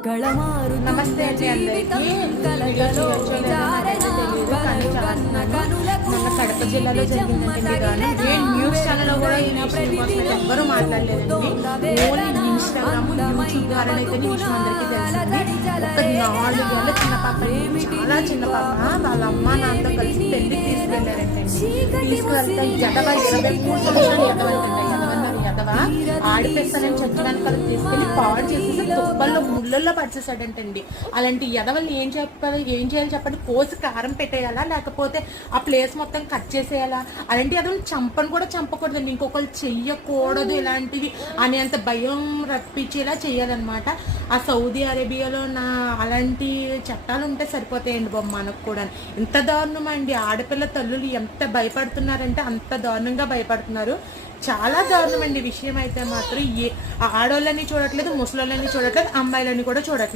నమస్తే అండి అందరికీ. మన కడప జిల్లాలో జరిగిందంటే కానీ ఏ న్యూస్ ఛానల్లో కూడా ఈ విషయం కోసం ఎవ్వరూ మాట్లాడలేదండి. ఓన్లీ ఇన్స్టాగ్రామ్ యూట్యూబ్ ద్వారా అయితే ఈ విషయం అందరికీ తెలిసింది. ఒక 4 ఏళ్ళ చిన్న పాప, చాలా చిన్న పాప, వాళ్ళ అమ్మ నాన్నతో కలిసి పెళ్లికి తీసుకెళ్లారంటే తీసుకువెళ్తే ఎదవ 23 సంవత్సరాలు ఎదవంటండి. ఎదవ ఆడిపిస్తానని చెప్పడానికి కదా తీసుకెళ్లి పాడు చేసేసి తుప్పల్లో ముళ్ళల్లో పడిచేసాడంటండి. అలాంటి ఎదవల్ని ఏం చేయాలి చెప్పండి? కోసి కారం పెట్టేయాలా, లేకపోతే ఆ ప్లేస్ మొత్తం కట్ చేసేయాలా? అలాంటి ఎదవల్ని చంపని కూడా చంపకూడదండి, ఇంకొకరు చెయ్యకూడదు ఇలాంటివి అని అంత భయం రప్పించేలా చేయాలన్నమాట. ఆ సౌదీ అరేబియాలో అలాంటి చట్టాలు ఉంటే సరిపోతాయండి బాబు మనకు కూడా. ఇంత దారుణం అండి. ఆడపిల్ల తల్లులు ఎంత భయపడుతున్నారంటే అంత దారుణంగా భయపడుతున్నారు. చాలా దారుణం అండి విషయం అయితే మాత్రం. ఆడవాళ్ళని చూడట్లేదు, ముసలోళ్ళని చూడట్లేదు, అమ్మాయిలని కూడా చూడట్లేదు.